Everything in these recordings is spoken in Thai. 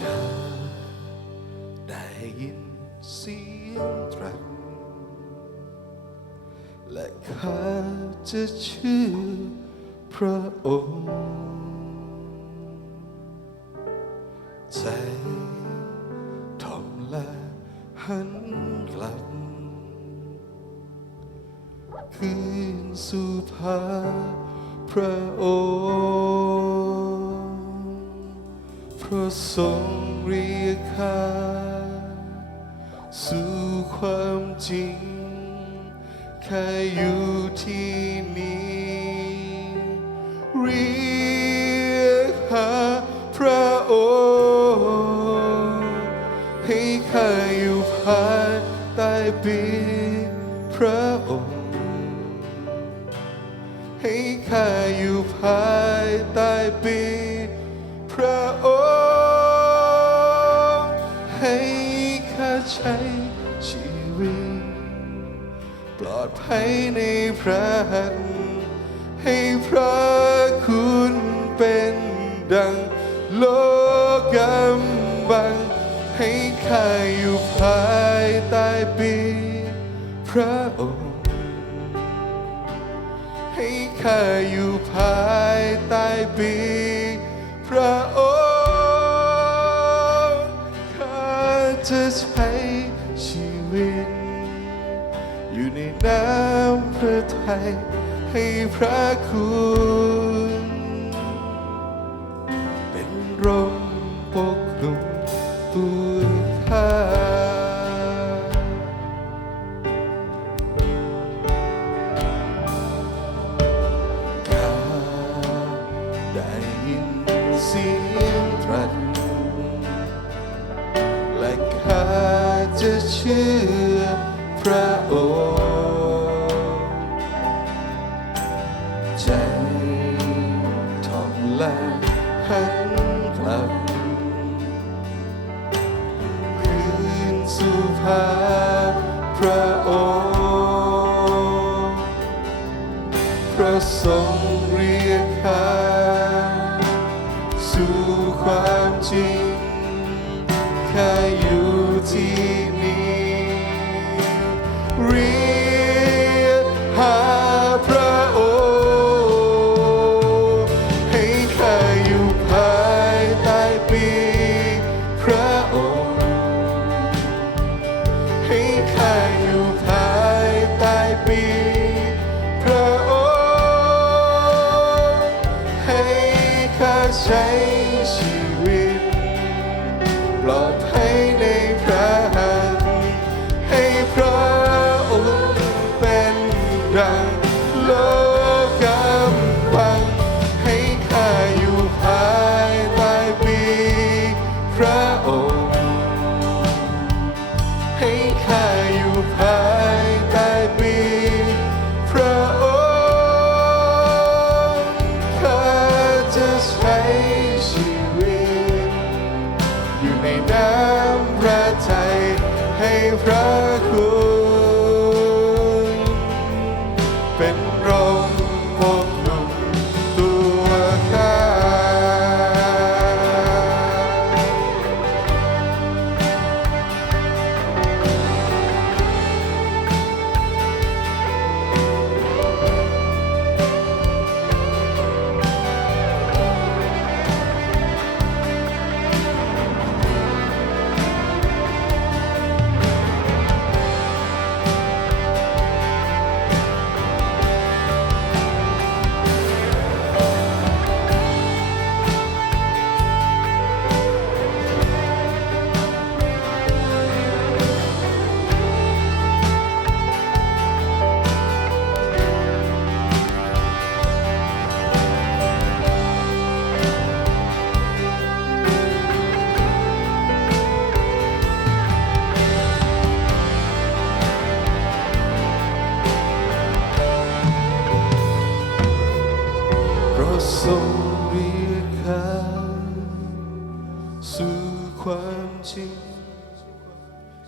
อยได้ยินเสียงตรัสและข้าจะชื่อพระองค์ ใจทอมละหันกลับ คืนสู่พระพระองค์ ราะทรงเรียกข้าสู่ความจริงแค่อยู่ที่นี่เรียกหาพระองค์ให้ข้าอยู่ภายใต้ปีพระองค์ให้ข้าอยู่ภายใต้ปีพระองค์ อดภัยในพระหัตถ์ให้พระคุณเป็นดังโลกำบัง ให้ข้าอยู่ภายใต้ปีพระองค์ ให้ข้าอยู่ภายใต้ปีพระองค์ข้าจะใช น้ำพระทัยให้พระคุณ เป็นร่มปกคลุมตัวข้าข้าได้ยินเสียงตรัสและข้าจะเชื่อพระองค์ พระองค์พระทรงเรียกข้าสู่ความจริงแค่อยู่ที่ ให้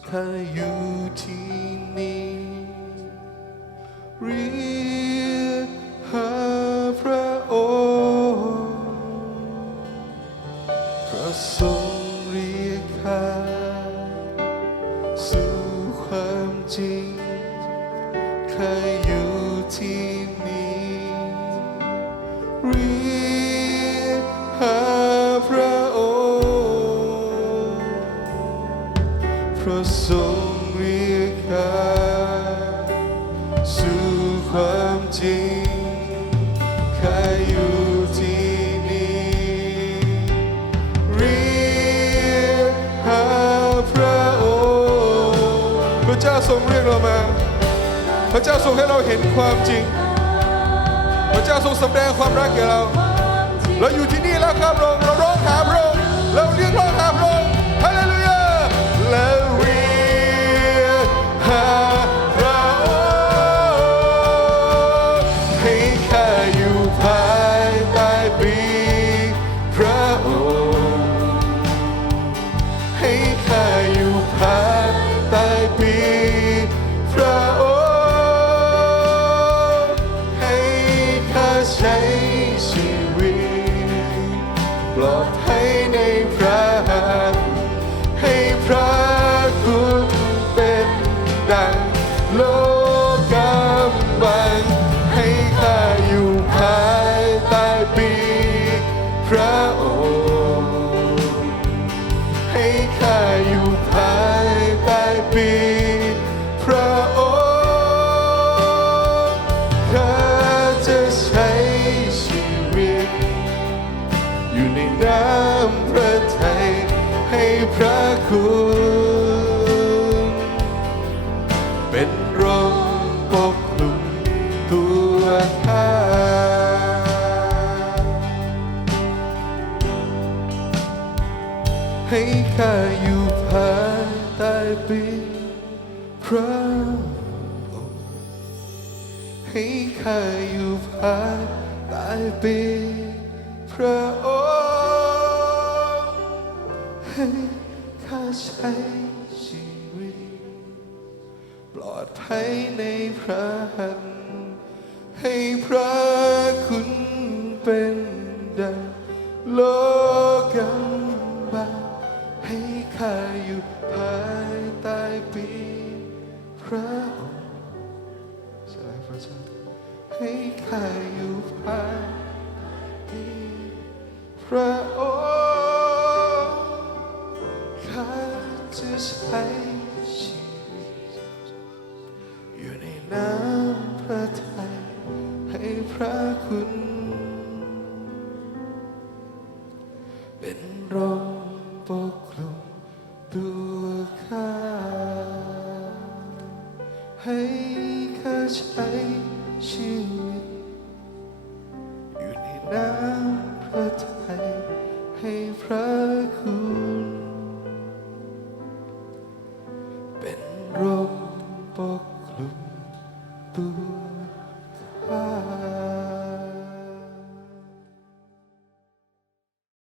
ข้าอยู่ที่นี่เรียกหาพระองค์พระทรงเรียกข้าสู่ความจริงข้าอยู่ที่นี่เรีย ความจริงแค่อยู่ที่นี่เรียกหาพระองค์พระเจ้าทรงเรียกเรามา พระเจ้าทรงให้เราเห็นความจริง พระเจ้าทรงสำแดงความรักแก่เรา เราอยู่ที่นี่แล้วครับเราเราร้องหาพระองค์ ปลอดภัยในพระหัตถ์ให้พระคุณเป็นดังโลกำบังให้ข้าอยู่ภายใต้ปีพระองค์ให้ข้า ระองค์ให้ข้าอยู่ภายใต้ปีพระองค์ให้ข้าใช้ชีวิต ปลอดภัยในพระหัตถ์ให้พระคุณเป็นดังโลกัมบังให้ข้าอยู่ภาย ระองค์สลายพระเจ้าให้ข้าอยู่ภายปีกพระองค์ข้าจะใช้ชีวิตอยู่ในน้ำพระทัยให้พระคุณ เป็นร่